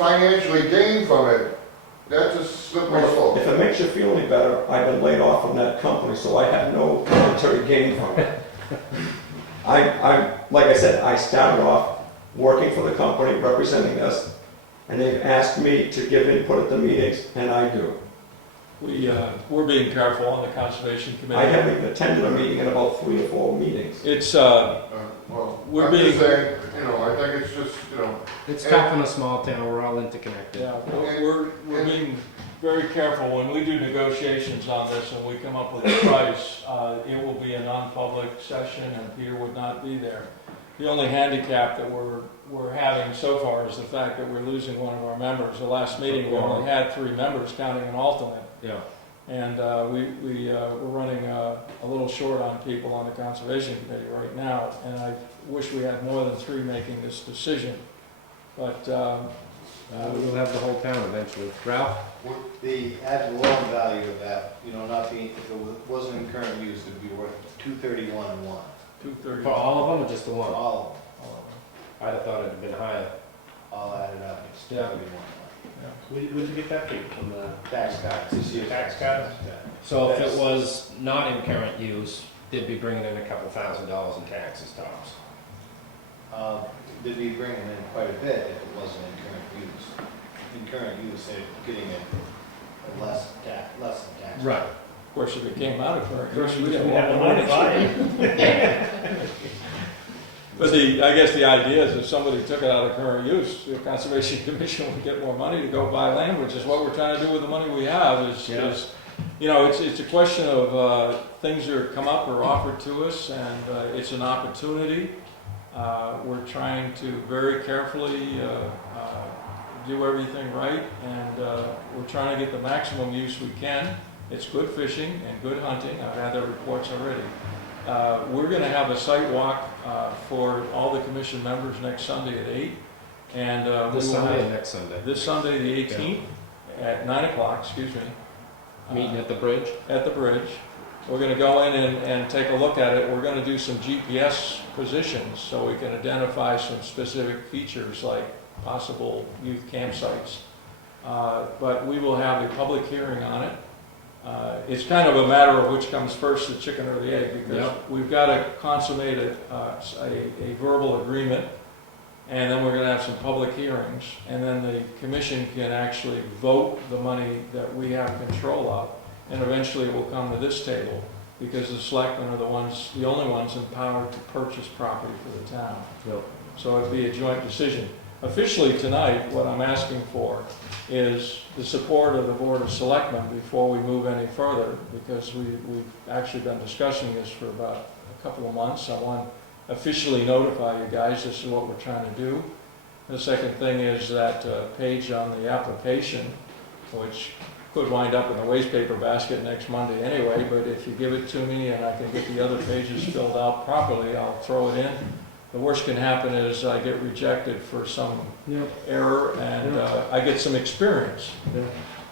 financially gain from it, that's a slippery slope. If it makes you feel any better, I've been laid off from that company, so I have no monetary gain from it. Like I said, I started off working for the company, representing us, and they've asked me to give input at the meetings, and I do. We're being careful on the Conservation Committee. I haven't even attended a meeting in about 3 or 4 meetings. It's, Well, We're I'm being- just saying, I think it's just, It's tough in a small town, we're all interconnected. yeah, we're being very careful when we do negotiations on this and we come up with a price. It will be a non-public session and Peter would not be there. The only handicap that we're having so far is the fact that we're losing one of our members. The last meeting, we only had 3 members, counting an alternate. Yeah. And we're running a little short on people on the Conservation Committee right now, and I wish we had more than 3 making this decision. But We'll have the whole town eventually. Ralph? Would the ad valorem value of that, not being, if it wasn't in current use, it'd be worth $231,100 2:30. For all of them or just the for one? all I'd have thought it'd been higher. of them, all added up, it's Yeah. $231,100. Where'd you get that figure from the Tax cards, this year's tax cards? So if it was not in current use, they'd be bringing in a couple $1,000s in taxes tops. They'd be bringing in quite a bit if it wasn't in current use. In current use, they're getting a less than tax. Right. Of course, if it came out of current use, we We get have the more money money. to buy it. But I guess the idea is if somebody took it out of current use, the Conservation Commission would get more money to go buy land, which is what we're trying to do with the money we have, Yeah. it's a question of things that come up or offered to us, and it's an opportunity. We're trying to very carefully do everything right, and we're trying to get the maximum use we can. It's good fishing and good hunting. I've had their reports already. We're going to have a site walk for all the commission members next Sunday at 8. And we This will Sunday have- and next Sunday. this Sunday, the 18th, at 9 o'clock, Meeting at the bridge? at the bridge. We're going to go in and take a look at it. We're going to do some GPS positions so we can identify some specific features like possible youth campsites. But we will have a public hearing on it. It's kind of a matter of which comes first, the chicken or the egg, because Yep. we've got to consummate a verbal agreement, and then we're going to have some public hearings, and then the commission can actually vote the money that we have control of, and eventually it will come to this table, because the selectmen are the only ones empowered to purchase property for the town. Yep. So it'd be a joint decision. Officially tonight, what I'm asking for is the support of the Board of Selectmen before we move any further, because we've actually been discussing this for about a couple of months. I want to officially notify you guys this is what we're trying to do. The second thing is that page on the application, which could wind up in the waste paper basket next Monday anyway, but if you give it to me and I can get the other pages filled out properly, I'll throw it in. The worst can happen is I get rejected for some error, and I get some experience.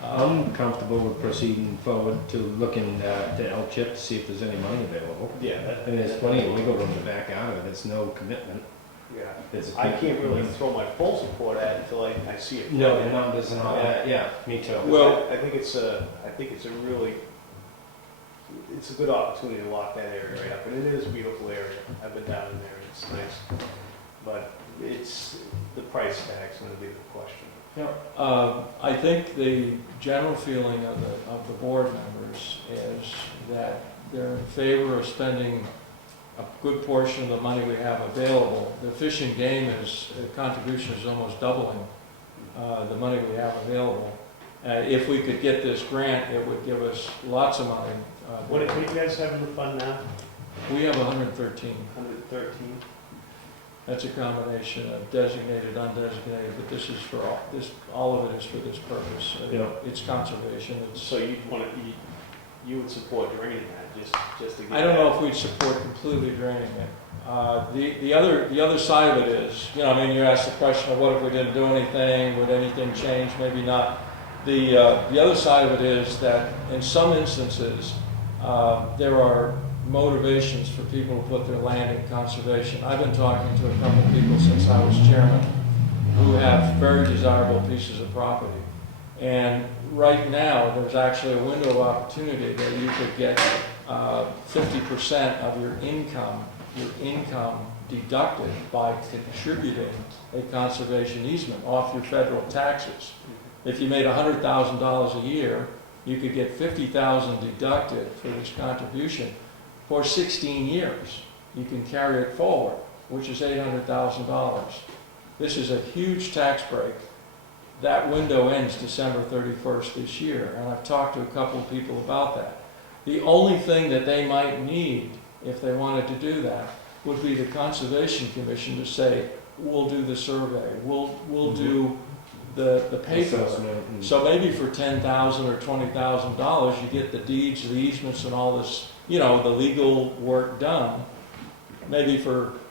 I'm comfortable with proceeding forward to looking to LCHIP to see if there's any money available. Yeah, And there's plenty of wiggle room to back out of it. It's no commitment. It's a I can't really throw my full support at it until I see it. No, the numbers and all that, yeah, me too. Well- I think it's a really, it's a good opportunity to lock that area right up, and it is a beautiful area. I've been down in there, and it's nice. But the price tag's gonna be the question. I think the general feeling of the board members is that they're in favor of spending a good portion of the money we have available. The Fish and Game contribution is almost doubling the money we have available. If we could get this grant, it would give us lots of money. What do you guys have in the fund now? We have 113. 113? That's a combination of designated, undesignated, but this is for all of it is for this purpose. Yeah. It's conservation. So you would support draining that, just to get. I don't know if we'd support completely draining it. The other side of it is, you asked the question of what if we didn't do anything, would anything change? Maybe not. The other side of it is that in some instances, there are motivations for people to put their land in conservation. I've been talking to a couple of people since I was chairman, who have very desirable pieces of property. And right now, there's actually a window of opportunity that you could get 50% of your income deducted by contributing a conservation easement off your federal taxes. If you made $100,000 a year, you could get $50,000 deducted for this contribution for 16 years. You can carry it forward, which is $800,000. This is a huge tax break. That window ends December 31st this year, and I've talked to a couple of people about that. The only thing that they might need, if they wanted to do that, would be the Conservation Commission to say, we'll do the survey, we'll do the paperwork. So maybe for $10,000 or $20,000, you get the deeds, the easements, and all this, you know, the legal work done. Maybe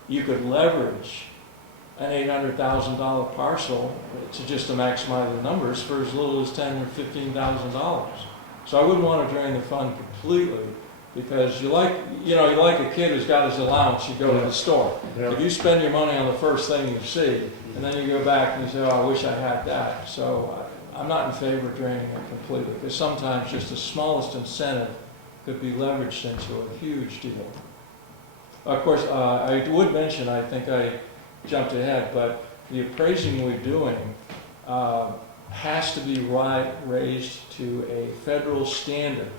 you could leverage an $800,000 parcel to maximize the numbers for as little as $10,000 or $15,000. So I wouldn't want to drain the fund completely, because you like a kid who's got his allowance, you go to the store. Yeah. If you spend your money on the first thing you see, and then you go back and you say, oh, I wish I had that. So I'm not in favor of draining it completely, because sometimes just the smallest incentive could be leveraged into a huge deal. Of course, I would mention, I think I jumped ahead, but the appraising we're doing has to be raised to a federal standard.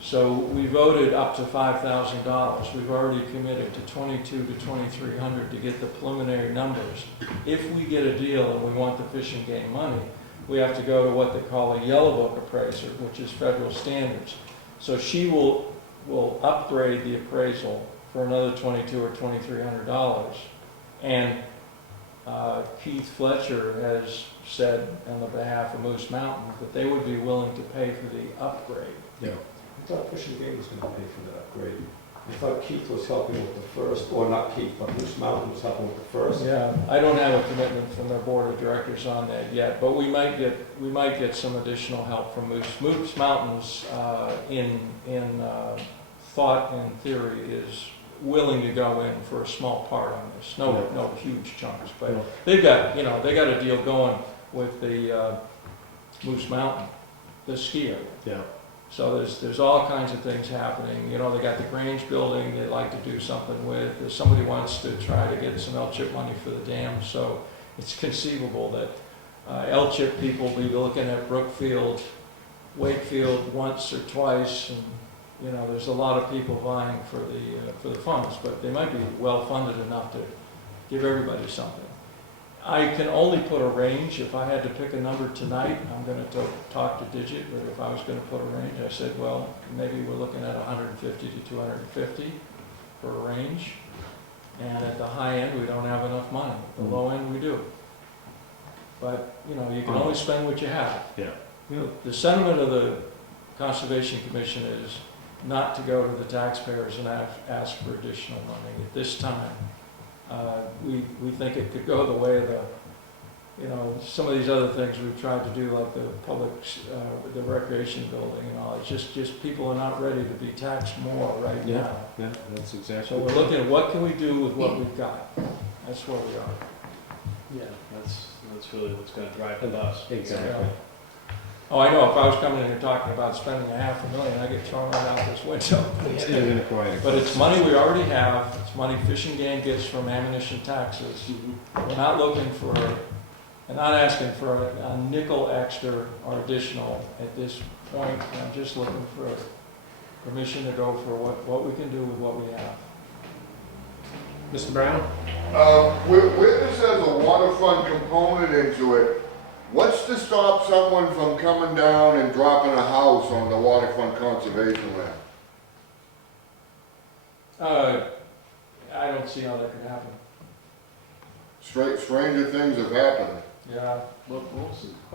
So we voted up to $5,000. We've already committed to $2,200 to $2,300 to get the preliminary numbers. If we get a deal and we want the Fish and Game money, we have to go to what they call a yellow book appraiser, which is federal standards. So she will upgrade the appraisal for another $2,200 or $2,300. And Keith Fletcher has said on the behalf of Moose Mountain that they would be willing to pay for the upgrade. Yeah. I thought Fish and Game was going to pay for that upgrade. I thought Keith was helping with the first, or not Keith, but Moose Mountain was helping with the first. Yeah, I don't have a commitment from their board of directors on that yet, but we might get some additional help from Moose. Moose Mountain's in thought and theory is willing to go in for a small part on this. No huge chunks, but they got a deal going with the Moose Mountain, the skier. Yeah. So there's all kinds of things happening. You know, they got the Grange building they'd like to do something with. If somebody wants to try to get some L-chip money for the dam, so it's conceivable that L-chip people will be looking at Brookfield, Wakefield once or twice, and you know, there's a lot of people vying for the funds, but they might be well funded enough to give everybody something. I can only put a range. If I had to pick a number tonight, I'm going to talk to Digit, but if I was going to put a range, I said, well, maybe we're looking at 150 to 250 for a range. And at the high end, we don't have enough money. At the low end, we do. But, you know, you can only spend what you have. Yeah. You know, the sentiment of the Conservation Commission is not to go to the taxpayers and ask for additional money at this time. We think it could go the way of some of these other things we've tried to do, like the the recreation building and all. It's just people are not ready to be taxed more right now. Yeah, that's exactly. So we're looking at what can we do with what we've got. That's where we are. Yeah, that's really what's gonna drive the bus. Exactly. Yeah. Oh, I know, if I was coming in here talking about spending $500,000, I'd get thrown right out this window. It's been quite. But it's money we already have, it's money Fish and Game gets from ammunition taxes. We're not looking for, and not asking for a nickel extra or additional at this point. I'm just looking for permission to go for what we can do with what we have. Mr. Brown? Where this has a waterfront component into it, what's to stop someone from coming down and dropping a house on the waterfront conservation land? I don't see how that could happen. Stranger things have happened. Yeah.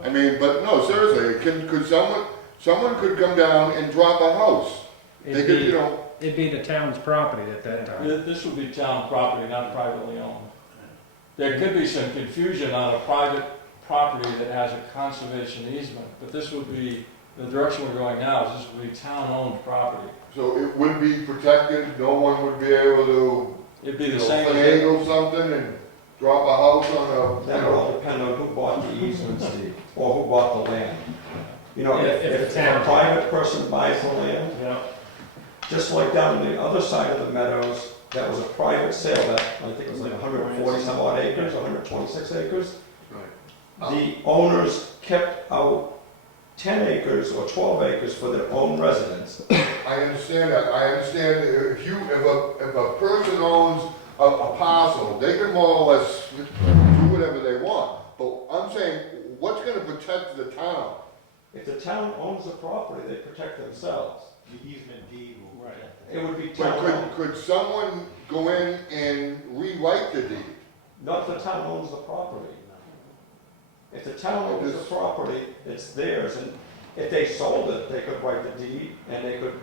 I mean, but no, seriously, could someone could come down and drop a house? They could, you know. It'd be the town's property at that time. This would be town property, not privately owned. There could be some confusion on a private property that has a conservation easement, but this would be, the direction we're going now is this would be town-owned property. So it would be protected, no one would be able to, It'd be the same as finagle something and, drop a house on a, That would all depend on who bought the easements deed, or who bought the land. You know, if a private person buys the land, Yeah. just like down the other side of the meadows, that was a private sale, that, I think it was like 140 some odd acres, 126 acres. Right. The owners kept out 10 acres or 12 acres for their own residence. I understand that, I understand if a person owns a parcel, they can more or less do whatever they want. But I'm saying, what's gonna protect the town? If the town owns the property, they protect themselves. The easement deed will Right. protect It would be But town owned. could someone go in and rewrite the deed? Not if the town owns the property. If the town owns the property, it's theirs, and if they sold it, they could write the deed, and they could,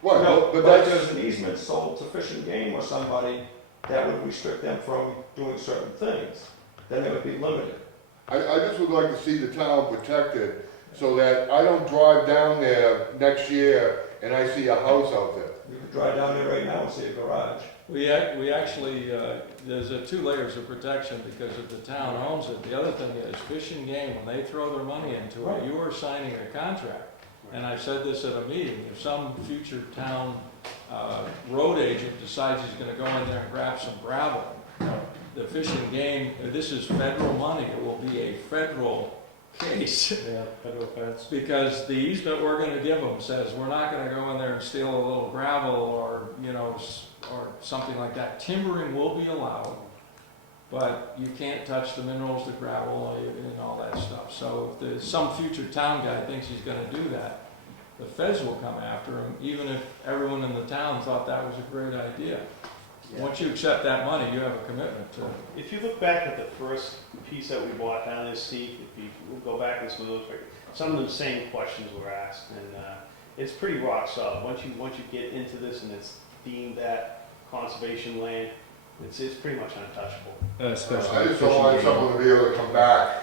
What, no, but but if that's, there's an easement sold to Fish and Game or somebody, that would restrict them from doing certain things, then they would be limited. I just would like to see the town protected, so that I don't drive down there next year and I see a house out there. You could drive down there right now and see a garage. We actually, there's 2 layers of protection because if the town owns it. The other thing is Fish and Game, when they throw their money into Right. it, you are signing a contract. And I said this at a meeting, if some future town road agent decides he's gonna go in there and grab some gravel, the Fish and Game, this is federal money, it will be a federal case. Yeah, federal fence. Because the easement we're gonna give them says, we're not gonna go in there and steal a little gravel or, you know, or something like that. Timbering will be allowed, but you can't touch the minerals, the gravel, and all that stuff. So if there's some future town guy thinks he's gonna do that, the feds will come after him, even if everyone in the town thought that was a great idea. Once you accept that money, you have a commitment to it. If you look back at the first piece that we bought down there, Steve, if you go back and some of those, some of the same questions were asked, and it's pretty rock solid. Once you get into this and it's deemed that conservation land, it's pretty much untouchable. Especially. I just don't want someone to be able to come back,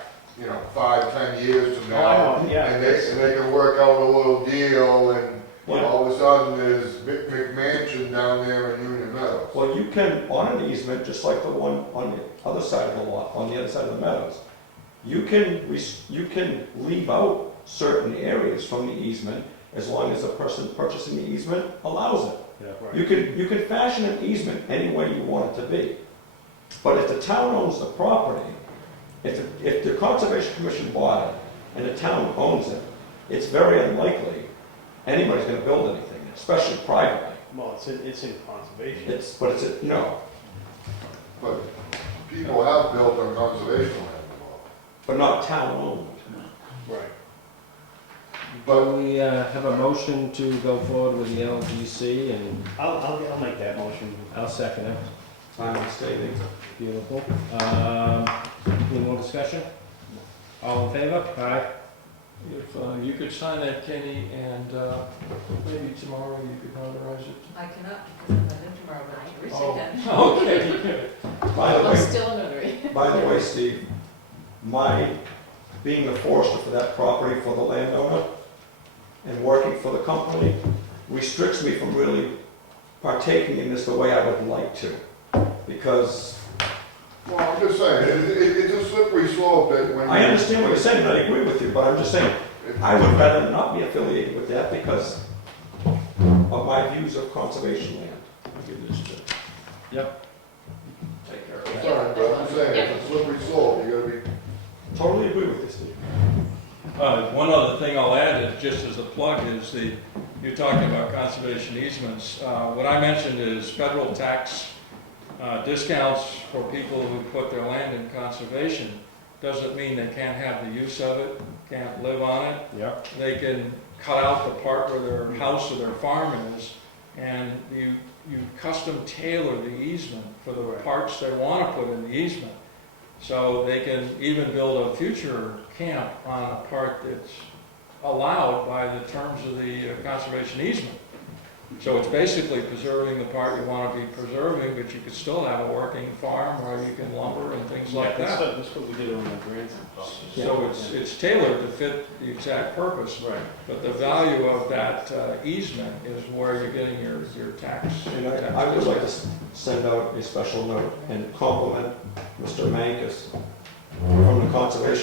5, 10 years from Oh, I now, know, yeah. and they can work out a little deal, and all of a sudden, there's Big McMansion down there in Union Meadows. Well, you can, on an easement, just like the one on the other side of the lot, on the other side of the meadows, you can leave out certain areas from the easement as long as the person purchasing the easement allows it. Yeah. Right. You can fashion an easement any way you want it to be. But if the town owns the property, if the Conservation Commission bought it and the town owns it, it's very unlikely anybody's gonna build anything, especially privately. Well, it's in conservation. No, But people have built on conservation land but not town owned. Right. before. We have a motion to go forward with the LGC, and I'll make that motion. I'll second it. I'm stating. Beautiful. Any more discussion? All in favor? Aye. If you could sign that, Kenny, and maybe tomorrow you could notarize it. I cannot because I'm not in tomorrow, but I can resend that. Okay. By the I'm way, still a notary. by the way, Steve, my being the forester for that property for the landowner and working for the company restricts me from really partaking in this the way I would like to. Because Well, I'm just saying, it's a slippery slope that when. I understand what you're saying, and I agree with you, but I'm just saying, I would rather not be affiliated with that because of my views of conservation land. I'll give this to. Yep. Take care It's all right, but I'm saying, it's a slippery slope, you gotta be. Totally agree with you, Steve. One other thing I'll add is, just as a plug, is you're talking about conservation easements. What I mentioned is federal tax discounts for people who put their land in conservation. Doesn't mean they can't have the use of it, can't live on it. Yep. They can cut out the part where their house or their farm is, and you custom tailor the easement for the parts they want to put in the easement. So they can even build a future camp on a part that's allowed by the terms of the conservation easement. So it's basically preserving the part you want to be preserving, but you could still have a working farm where you can lumber and things like that. That's what we did on the Branson property. So it's tailored to fit the exact purpose. Right. But the value of that easement is where you're getting your tax. And I would like to send out a special note and compliment Mr. Mankus from the Conservation